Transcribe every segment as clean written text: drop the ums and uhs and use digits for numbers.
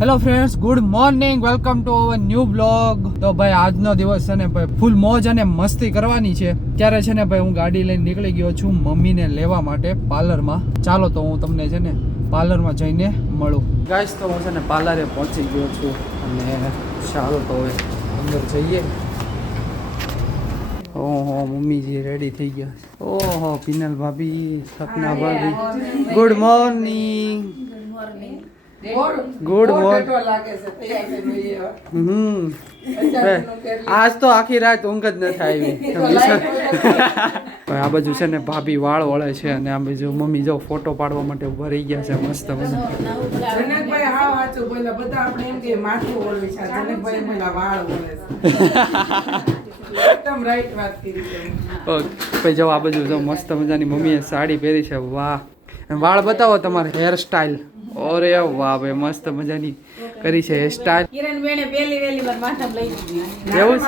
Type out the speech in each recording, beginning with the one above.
Hello friends, good morning, welcome to our new blog. તો ભાઈ આજનો દિવસ છે ને ભાઈ ફૂલ મોજ અને મસ્તી કરવાની છે. ત્યારે છે ને ભાઈ હું ગાડી લઈને નીકળી ગયો છું મમ્મીને લેવા માટે પાર્લરમાં. ચાલો તો હું તમને છે ને પાર્લરમાં જઈને મળું. ગાઈસ તો હું છે ને પાર્લરે પહોંચી ગયો છું અને ચાલો તો હવે અંદર જઈએ. ઓહો મમ્મીજી રેડી થઈ ગયા. ઓહો પિનલ ભાભી, સપના ભાભી, ગુડ મોર્નિંગ. Good morning. આજ તો આખી રાત ઊંઘ જ નથી આવી. આ બાજુ છે ને ભાભી વાળ વળે છે અને આ બાજુ મમ્મી જો ફોટો પાડવા માટે ઉભા રહી ગયા છે. મસ્ત જો આ બાજુ જો મસ્ત મજાની મમ્મીએ સાડી પહેરી છે. વાહ, વાળ બતાવો તમારે હેર સ્ટાઈલ. ઓરે વાહ ભાઈ, મસ્ત મજાની કરી છે હેર સ્ટાઈલ. કિરણ બેને પહેલી વેલી વાર માથામાં લઈ દીધી. એવું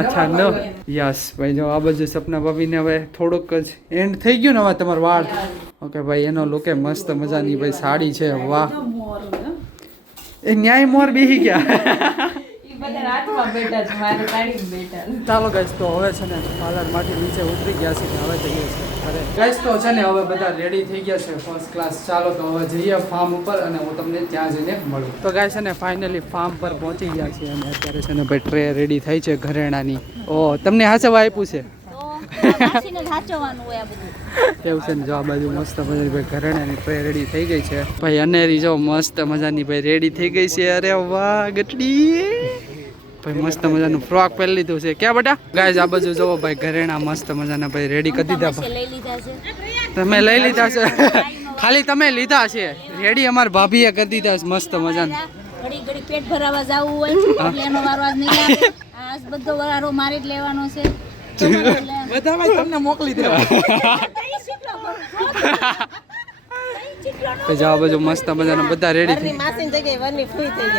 અચ્છા નો યસ ભાઈ. જો આ બાજુ સપના ભાભીને હવે થોડુંક જ એન્ડ થઈ ગયું ને હવે તમારું વાળ. ઓકે ભાઈ, એનો લુક મસ્ત મજાની ભાઈ સાડી છે. વાહ, એ ન્યાય મોર બેહી ગયા. ચાલો ગાઈસ, તો હવે છે ને પાર્લર માંથી નીચે ઉતરી ગયા છે. હવે જઈએ છીએ ગાઈસ. તો છે ને હવે બધા રેડી થઈ ગયા છે ફર્સ્ટ ક્લાસ. ચાલો તો હવે જઈએ ફાર્મ ઉપર અને હું તમને ત્યાં જઈને મળું. તો ગાઈસ છે ને ફાઇનલી ફાર્મ પર પહોંચી ગયા છે અને અત્યારે છે ને ભાઈ ટ્રે રેડી થઈ છે ઘરેણાની. ઓ તમને હાચવા આપ્યું છે એવું છે ને. જો આ બાજુ મસ્ત મજાની ભાઈ ઘરેણાની ટ્રે રેડી થઈ ગઈ છે ભાઈ. અનેરી જો મસ્ત મજાની ભાઈ રેડી થઈ ગઈ છે. અરે વાહ ગટડી ભાઈ, મસ્ત મજાનું ફ્રોક પહેરી લીધું છે. ક્યાં બેટા ગાઈસ આ બાજુ જોવો ભાઈ ઘરેણા મસ્ત મજાના ભાઈ રેડી કરી દીધા. તમે લઈ લીધા છે? ખાલી તમે લીધા છે, રેડી અમાર ભાભીએ કરી દીધા છે મસ્ત મજાના. ઘડી ઘડી પેટ ભરાવા જાવું હોય એટલે એનો વારો આજ નહીં આવે. આજ બધો વારો મારી જ લેવાનો છે. બધામાં તમને મોકલી દેવા. આ બાજુ મસ્ત મજાના બધા રેડી થઈ.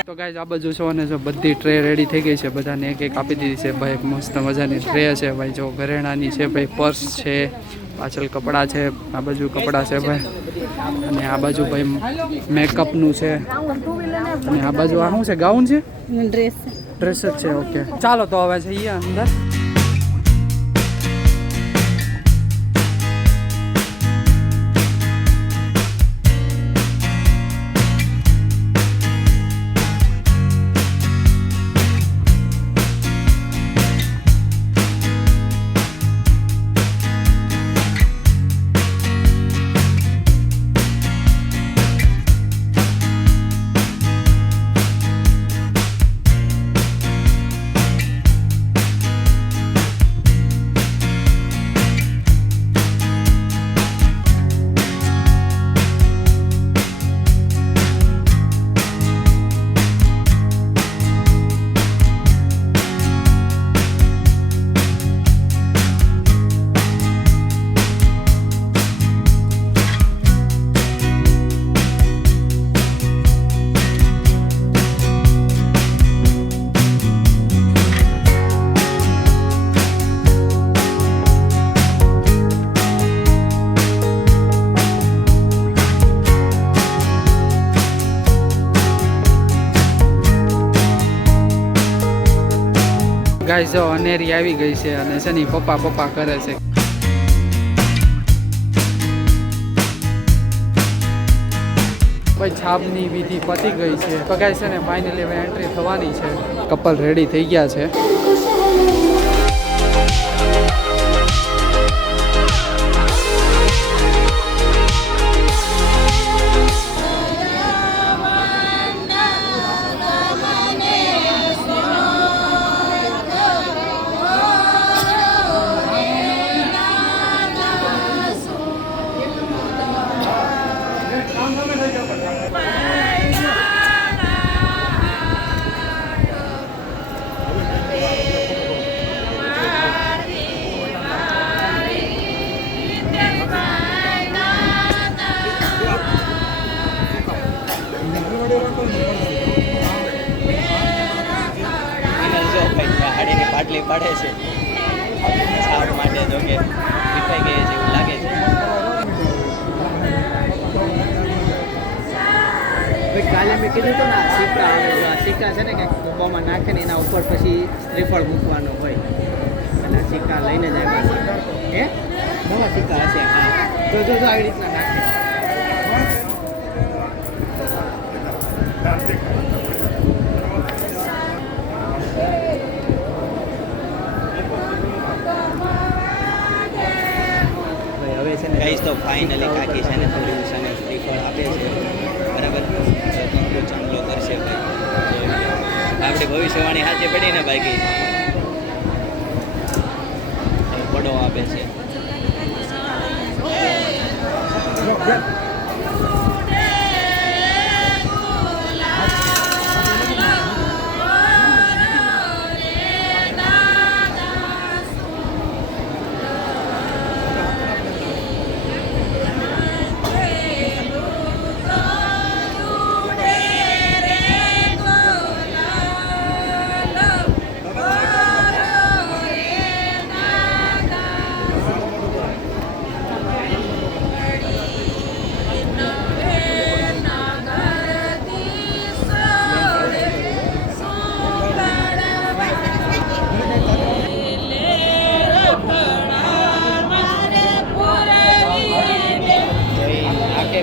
તો ગાઈસ આ બાજુ છો ને જો બધી ટ્રે રેડી થઈ ગઈ છે. બધાને એક એક આપી દીધી છે ભાઈ. મસ્ત મજાની ટ્રે છે ભાઈ. જો ઘરેણાની છે ભાઈ, પર્સ છે, પાછળ કપડાં છે, આ બાજુ કપડાં છે ભાઈ, અને આ બાજુ ભાઈ મેકઅપનું છે, અને આ બાજુ આ શું છે? ગાઉન છે, ડ્રેસ જ છે. ઓકે ચાલો તો હવે જઈએ અંદર. ગાઈસ જો અનેરી આવી ગઈ છે અને છે ને પપ્પા પપ્પા કરે છે. ભાઈ છાપની વિધિ પતી ગઈ છે. તો ગાઈસ છે ને ફાઇનલી હવે એન્ટ્રી થવાની છે. કપલ રેડી થઈ ગયા છે. પાટલી પાડે છે છાપ માટે. જો કે મીઠાઈ ગઈ છે એવું લાગે છે. કાલે મેં કીધું હતું ને સિક્કા આવે આ સિક્કા છે ને કંઈક ડબ્બામાં નાખે ને એના ઉપર પછી શ્રીફળ મૂકવાનો હોય એટલે સિક્કા લઈને જાય પાછા હે નવા સિક્કા હશે હા જો આવી રીતના નાખે હવે છે ને ગાઈસ તો ફાઇનલી કાકી છે ને થોડી છે ને શ્રીફળ આપે છે બરાબર કંકુ ચાંદલો કરશે ભાઈ આપણી ભવિષ્યવાણી સાચી પડી ને બાકી પડો આપે છે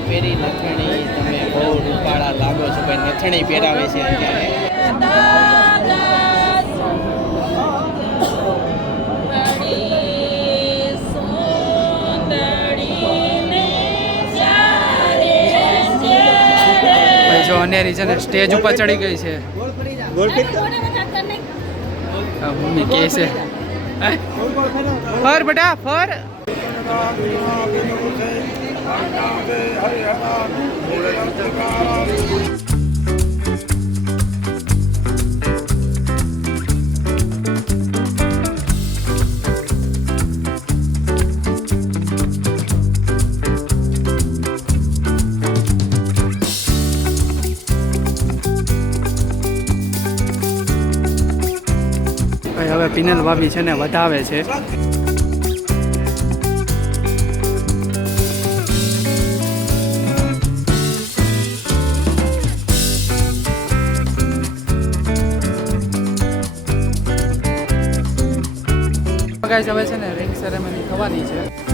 પેરી નથણી તમે બહુ રૂપાળા લાગો છો ભાઈ નથણી પહેરાવે છે અત્યારે ભાઈ જો અનેરી છે ને સ્ટેજ ઉપર ચડી ગઈ છે મમ્મી કહે છે ફર બેટા ફર હવે પિનલ ભાભી છે ને વધાવે છે ગાઈસ હવે છે ને રિંગ સેરેમની થવાની છે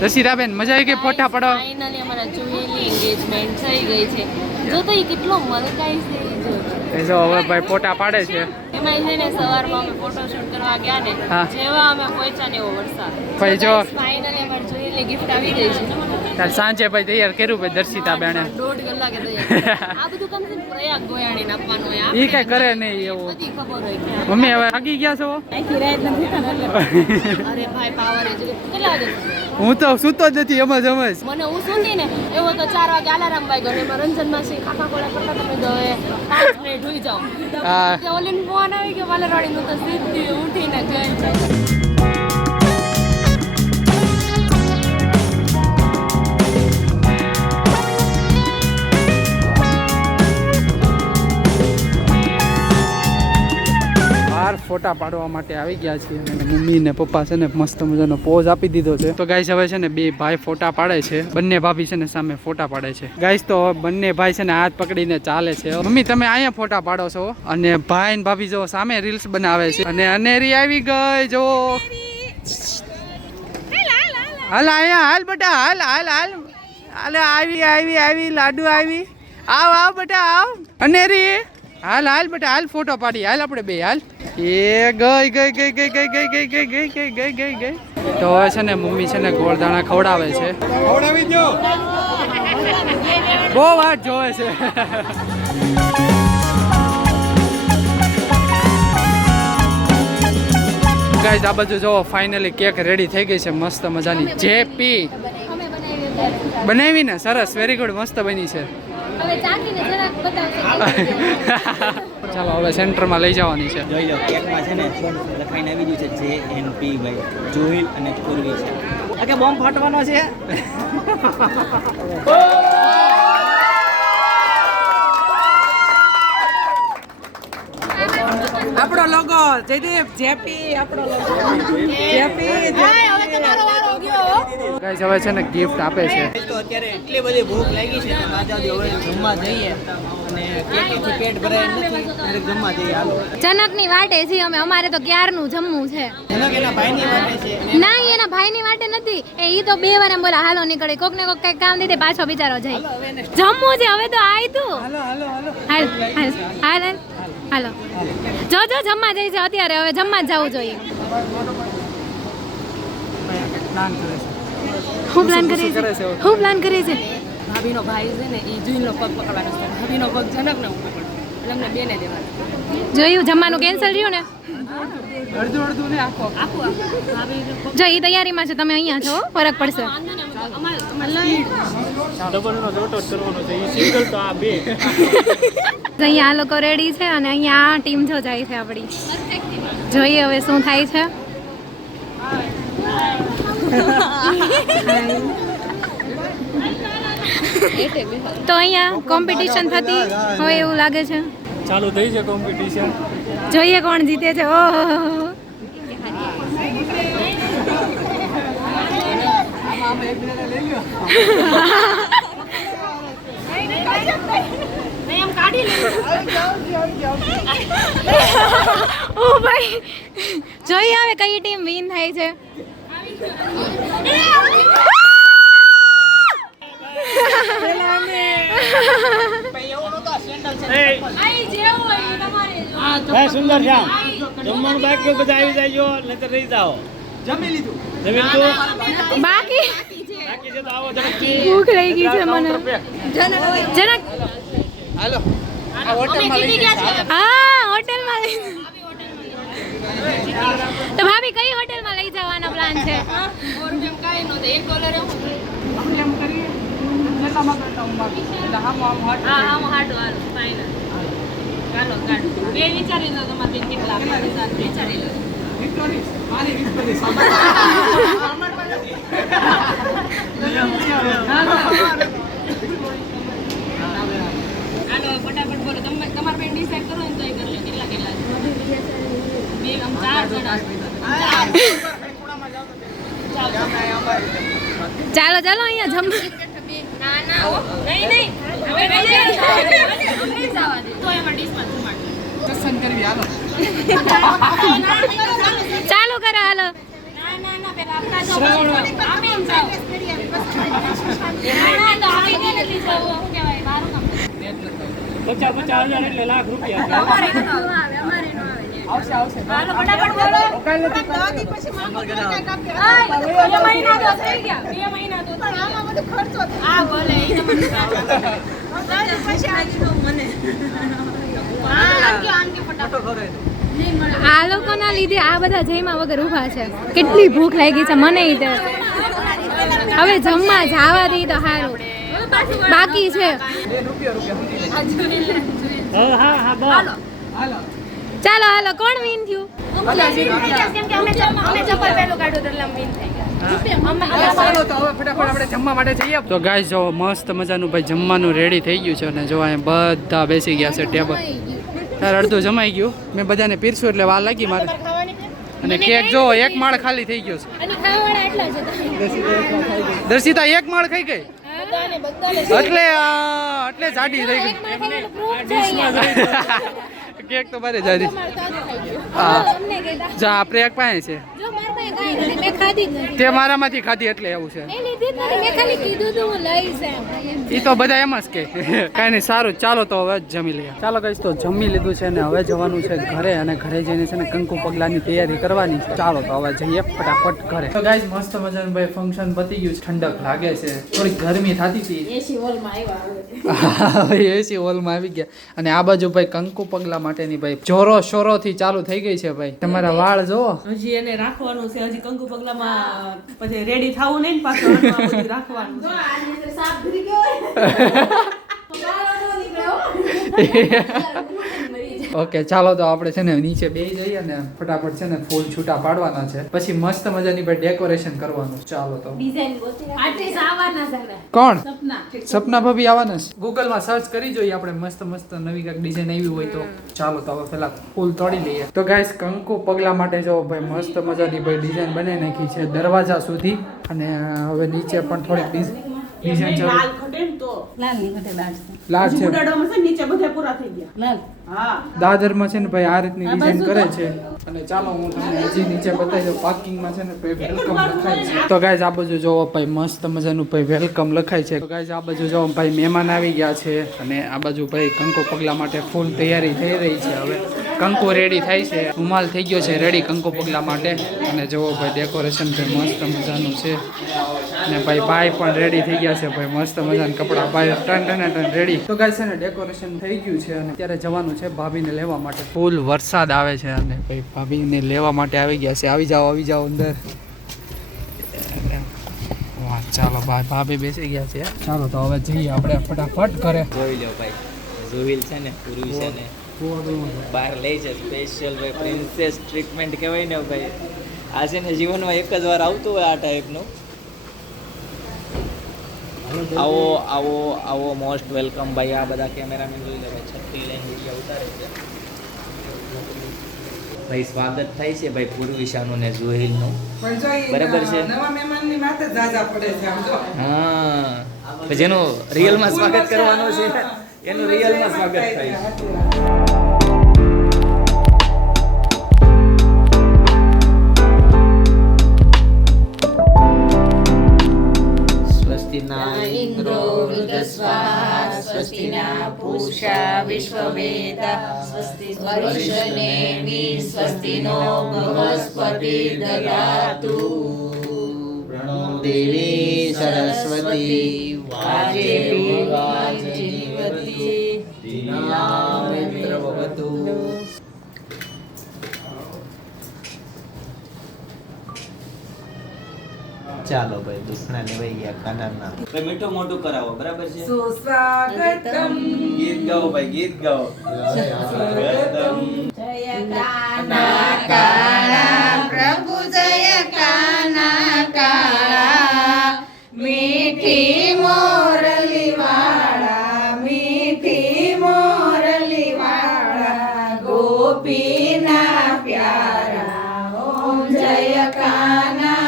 દર્શિતાબેન મજા આવી ગઈ ફોટા પડવા ફાઇનલી અમારા જોયેલી એન્ગેજમેન્ટ થઈ ગઈ છે જો તો એ કેટલો મલકાઈ છે એ જો હવે ભાઈ ફોટા પાડે છે એમાં છે ને સવારમાં અમે ફોટોશૂટ કરવા ગયા ને હા. જેવા અમે પહોંચ્યા ને એવો વરસાદ ભાઈ જો ફાઇનલી અમારે જોયેલી ગિફ્ટ આવી ગઈ છે કાલ સાંજે ભાઈ તૈયાર કર્યું ભાઈ દર્શિતાબેને 1.5 કલાકે તૈયાર આ બધું કામ છે ને પ્રયાગ ગોયાણીને આપવાનું હોય એ કઈ કરે નહીં એવું બધી ખબર હોય કે મમ્મી હવે આગી ગયા છો આખી રાત નથી અરે ભાઈ પાવર છે કેટલા વાગે હું તો સૂતો જ નથી એમ જ મને હું સુંદી ને એવો તો 4 વાગે અલાર્મ વાગ્યો ને રંજન માસી ખાખા કોળા કરતા તમે તો હવે 5 મિનિટ હોઈ જાઓ હા. તે ઓલીન ફોન આવી ગયો વાલરવાડી નું તો સીધી ઉઠીને ગઈ ફોટા પાડવા માટે આવી ગયા છીએ અને મમ્મી ને પપ્પા છે ને મસ્ત મજાનો પોઝ આપી દીધો છે તો ગાઈસ હવે છે ને બે ભાઈ ફોટા પાડે છે બંને ભાભી છે ને સામે ફોટા પાડે છે ગાઈસ તો બંને ભાઈ છે ને હાથ પકડીને ચાલે છે મમ્મી તમે અહીંયા ફોટા પાડો છો અને ભાઈ ને ભાભી જો સામે રીલ્સ બનાવે છે અને અનેરી આવી ગઈ જો હાલ અહીંયા હાલ બેટા હાલ હાલ હાલ હાલ આવી આવી આવી લાડુ આવી આવ આવ બેટા આવ અનેરી હાલ હાલ બેટા હાલ ફોટો પાડી હાલ આપણે બે હાલ એ ગઈ ગઈ ગઈ ગઈ ગઈ ગઈ ગઈ ગઈ ગઈ ગઈ ગઈ ગઈ ગઈ તો હવે છે ને મમ્મી છે ને ગોળદાણા ખવડાવે છે ખવડાવી દો. બહુ વાત જોવે છે ગાઈસ આ બાજુ જો ફાઇનલી કેક રેડી થઈ ગઈ છે મસ્ત મજાની જેપી બનાવી ને સરસ વેરી ગુડ મસ્ત બની છે ચાલો હવે સેન્ટરમાં લઈ જવાની છે જોઈ લો કેકમાં છે ને લખાઈને આવી ગયું છે JNP ભાઈ જોહિલ અને પૂર્વી છે ઓકે બોમ્બ ફાટવાનો છે આપણો લોગો જયદીપ જેપી આપણો લોગો જેપી હવે તમારો વારો ગયો ગાઈસ હવે છે ને ગિફ્ટ આપે છે તો અત્યારે એટલી બધી ભૂખ લાગી છે કે આજે હવે જમવા જઈએ અને કેકેથી પેટ ભરાય નથી એટલે જમવા જઈએ હાલો જનકની વાટે છીએ અમે અમારે તો ક્યારનું જમવું છે જનક એના ભાઈની વાટે છે ના એના ભાઈની વાટે નથી ઈ તો બે વાર એમ બોલા હાલો નીકળે કોક ને કોક કઈક કામ દીધે પાછો બિચારો જાય જમવું છે હવે તો આય તું હાલ હાલ હાલ હાલો જો જો જમવા જાય છે અત્યારે હવે જમવા જ જવું જોઈએ હું પ્લાન કરે છે હું પ્લાન કરે છે ભાભીનો ભાઈ છે ને એ જુઈનો પગ પકડવાનો છે ભાભીનો પગ જનકને ઉપર એટલે અમને બેને દેવાનો જોયું જમવાનું કેન્સલ રહ્યું ને અડધું અડધું ને આખો આખું ભાભી જો એ તૈયારીમાં છે તમે અહીંયા છો ફરક પડશે અહીંયા આ લોકો રેડી છે અને અહીંયા આ ટીમ જો જાય છે આપણી જોઈએ હવે શું થાય છે તો અહીંયા કોમ્પિટિશન થતી હોય એવું લાગે છે ચાલુ થઈ છે કોમ્પિટિશન. જોઈએ કોણ જીતે છે ઓહો ઓ ભાઈ જોઈએ હવે કઈ ટીમ વિન થાય છે સુંદર શ્યામ જમવાનું બાકી બધા આવી જાય નહીતર રહી જાઓ જમી લીધું જમીન તો બાકી બાકી છે તો આવો જનકજી ભૂખ લાગી ગઈ છે મને જનક હાલો આ હોટલમાં લઈ જઈશ. હા હોટેલમાં તો ભાભી કઈ હોટેલમાં લઈ જવાનો પ્લાન છે ફટાફટ બોલો તમે તમારે બેન ડિસાઈડ કરો ને તો એ કરી લે કેટલા કેટલા બે આમ ચાર જણા ચાલો ચાલો અહીંયા જમ ના ના નહીં નહીં હવે નહીં જવા દે તો એમાં ડિશમાં જમા દર્શન કરવી હાલો ચાલુ કરો હાલો ના ના ના પેલા આપણા જાવ આમે જાવ ના તો આમે નથી જાવ શું કહેવાય મારું નામ 50,000 એટલે લાખ રૂપિયા અમારે નો આવે અમારે નો આવે આવશે આવશે હાલો ફટાફટ બોલો દાદી પછી મામા બે મહિના તો થઈ ગયા 2 મહિના તો આમાં બધો ખર્ચો આ બોલે ઈ તમને પછી આજી મને હા આનકે ફટાફટ આ લોકોના લીધે આ બધા જયમાં વગર ઊભા છે કેટલી ભૂખ લાગી છે મને ઈ તે હવે જમવા જવા દઈ તો સારું બાકી છે હા હા બસ ચાલો હાલો કોણ વિન થયું ચાલો તો હવે ફટાફટ આપણે જમવા માટે જઈએ તો ગાઈસ જો મસ્ત મજાનું ભાઈ જમવાનું રેડી થઈ ગયું છે અને જો અહીંયા બધા બેસી ગયા છે ટેબલ તાર અડધું જમાઈ ગયું મેં બધાને પીરસ્યું એટલે વાર લાગી મારે અને કેક જો એક માળ ખાલી થઈ ગયો છે દર્શિતા એક માળ ખાઈ ગઈ એટલે એટલે જાડી થઈ ગઈ કેક તો મારે જાડી હા જા આપણે એક પાસે છે કાંઈ નથી મેં ખાધી જ નથી તે મારામાંથી ખાધી એટલે એવું છે મેં લીધી જ નથી મેં ખાલી કીધું તું હું લઈશ એમ એ તો બધા એમ જ કે કાંઈ નહીં સારું ચાલો તો હવે જમી લઈએ ચાલો કહીશ તો જમી લીધું છે ને હવે જવાનું છે ઘરે અને ઘરે જઈને છે ને કંકુ પગલાની તૈયારી કરવાની છે ચાલો તો હવે જઈએ ફટાફટ ઘરે તો ગાઈઝ મસ્ત મજાનું ભાઈ ફંક્શન પતી ગયું છે ઠંડક લાગે છે થોડી ગરમી થતી હતી એસી હોલમાં આવી ગયા અને આ બાજુ ભાઈ કંકુ પગલા માટેની ભાઈ જોરો શોરો થી ચાલુ થઈ ગઈ છે ભાઈ તમારા વાળ જોવો હજી એને રાખવાનું છે હજી કંકુ પગલામાં પછી રેડી થવું નહીં ને પાછું હાથમાં બધું રાખવાનું ઓકે ચાલો તો આપણે છે ને નીચે બેસી જઈએ અને ફટાફટ છે ને ફૂલ છૂટા પાડવાના છે પછી મસ્ત મજાની ભાઈ ડેકોરેશન કરવાનું છે. ચાલો તો આર્ટિસ્ટ આવવાના છે કોણ સપના ભાભી આવવાના છે ગૂગલ માં સર્ચ કરી જોઈએ આપણે મસ્ત મસ્ત નવી કાંઈક ડિઝાઇન આવી હોય તો ચાલો તો હવે પેલા ફૂલ તોડી લઈએ તો ગાઈસ કંકુ પગલા માટે જો ભાઈ મસ્ત મજાની ભાઈ ડિઝાઇન બનાવી નાખી છે દરવાજા સુધી અને હવે નીચે પણ થોડીક ડિઝાઇન છે લાલ ખડે ને તો લાલ છે ઉડાડવામાં છે નીચે બધા પૂરા થઈ ગયા લાલ હા દાદરમાં છે ને ભાઈ આ રીતની ડિઝાઇન કરે છે અને ચાલો હું તમને હજી નીચે બતાવી દઉં પાર્કિંગમાં છે ને ભાઈ વેલકમ લખાય છે તો ગાઈઝ આ બાજુ જોવો ભાઈ મસ્ત મજાનું ભાઈ વેલકમ લખાય છે તો ગાઈઝ આ બાજુ જોવો ભાઈ મહેમાન આવી ગયા છે અને આ બાજુ ભાઈ કંકુ પગલા માટે ફૂલ તૈયારી થઈ રહી છે હવે કંકુ રેડી થાય છે રૂમાલ થઈ ગયો છે રેડી કંકુ પગલા માટે અને જોવો ભાઈ ડેકોરેશન ભાઈ મસ્ત મજાનું છે અને ભાઈ પણ રેડી થઈ ગયા છે ભાઈ મસ્ત મજાના કપડા ભાઈ ટન રેડી તો ગાઈઝ છે ને ડેકોરેશન થઈ ગયું છે અને ત્યારે જવાનું છે ભાભીને લેવા માટે ફૂલ વરસાદ આવે છે અને ભાઈ ભાભીને લેવા માટે આવી ગયા છે આવી જાઓ અંદર વાહ ચાલો ભાઈ ભાભી બેસી ગયા છે ચાલો તો હવે જઈએ આપણે ફટાફટ ઘરે જોઈ લો ભાઈ ઝુહિલ છે ને પૂર્વી છે ને બહાર લઈ છે સ્પેશિયલ ભાઈ પ્રિન્સેસ ટ્રીટમેન્ટ કહેવાય ને ભાઈ આ છે ને જીવનમાં એક જ વાર આવતું હોય આ ટાઈપનું આવો આવો આવો મોસ્ટ વેલકમ ભાઈ આ બધા કેમેરામેન જોઈ લે ભાઈ છત્રી લઈને વિડીયો ઉતારે છે ભાઈ સ્વાગત થાય છે ભાઈ પૂર્વિશાનું ને ઝુહિલનું બરાબર છે નવા મહેમાનની માથે જાજા પડે છે આમ જો હા તો જેનું રિયલમાં સ્વાગત કરવાનું છે એનું રિયલમાં સ્વાગત થાય છે સ્વસ્તિના ઇન્દ્રો વૃદ્ધસ્વાહા સ્વસ્તિના પૂષા વિશ્વવેદા સ્વસ્તિ વરિષ્ઠનેમિ સ્વસ્તિનો બૃહસ્પતિ દદાતુ પ્રણો દેવી સરસ્વતી વાજેવી વાજેવતી દિનામિત્ર ભવતુ ચાલો ભાઈ દુખણા લેવાઈ ગયા કાનાના ભાઈ મીઠું મોઢું કરાવો બરાબર છે સુસ્વાગતમ ગીત ગાઓ ભાઈ ગીત ગાઓ જય કાના કાળા પ્રભુ જય કાના કાળા મીઠી મોરલી વાળા મીઠી મોરલી વાળા ગોપીના પ્યારા ઓમ જય કાના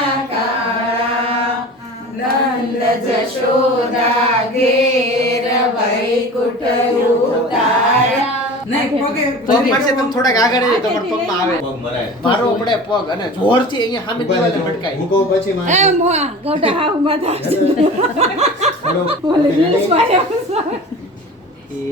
જશોદા ઘેર વૈકુંઠ ઉતાર્યા નહીં પગે પગ મારશે તમે થોડાક આગળ જજો તમારા પગમાં આવે પગ મરાય મારો પડે પગ અને જોરથી અહીંયા સામે દીવાલે ભટકાય મૂકો પછી માં એ મોા ગોટા હાવ માથા હેલો બોલે રીલ્સ વાળા એ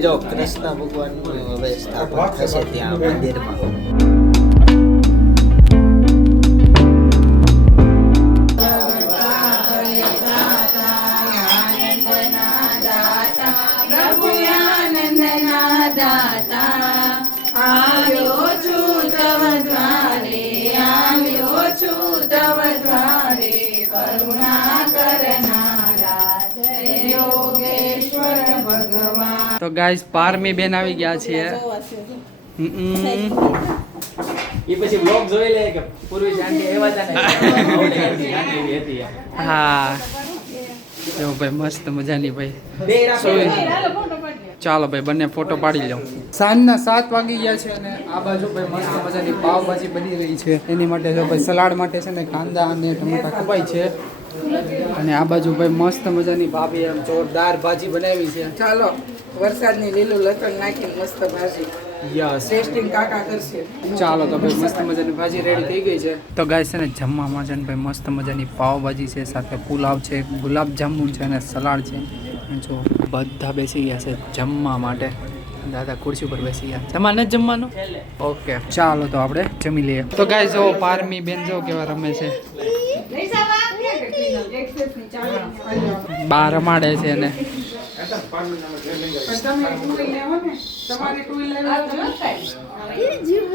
જો કૃષ્ણ ભગવાનનું હવે સ્થાપન થશે ત્યાં મંદિરમાં તો ગાઈસ પારમી બેન આવી ગયા છીએ એ પછી બ્લોગ જોઈ લે કે પૂર્વી શાંતિ એવા હતા હા જો ભાઈ મસ્ત મજાની ભાઈ ને સોય. ચાલો ભાઈ બંને ફોટો પાડી લો. સાંજના 7 વાગી ગયા છે અને આ બાજુ ભાઈ મસ્ત મજાની પાવભાજી બની રહી છે. એની માટે જો ભાઈ સલાડ માટે છે ને કાંદા અને ટમેટા કપાય છે. અને આ બાજુ ભાઈ મસ્ત મજાની ભાભી એમ જોરદાર ભાજી બનાવી છે. ચાલો વરસાદની લીલું લસણ નાખીને મસ્ત ભાજી યસ ટેસ્ટિંગ કાકા કરશે. ચાલો તો ભાઈ મસ્ત મજાની ભાજી રેડી થઈ ગઈ છે. તો ગાઈસ છે ને જમવામાં છે ને ભાઈ મસ્ત મજાની પાવભાજી છે, સાથે પુલાવ છે, ગુલાબ જાંબુ છે અને સલાડ છે. જો બધા બેસી ગયા છે જમવા માટે. દાદા ખુરશી ઉપર બેસી ગયા. જમવા નથી જમવાનું? ઓકે ચાલો તો આપણે જમી લઈએ. તો ગાઈસ જો પારમી બેન જો કેવા રમે છે, બાર રમાડે છે ને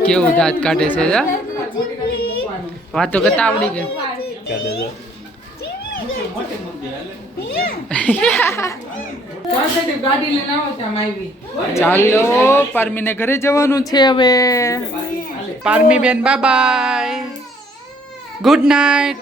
કેવું દાંત કાઢે છે. વાતો કરતા આવડી ગઈ. ગાડી લઈને આવો ત્યાં આવી. ચાલો પારમીને ઘરે જવાનું છે હવે. પારમી બેન બાય બાય, ગુડ નાઇટ.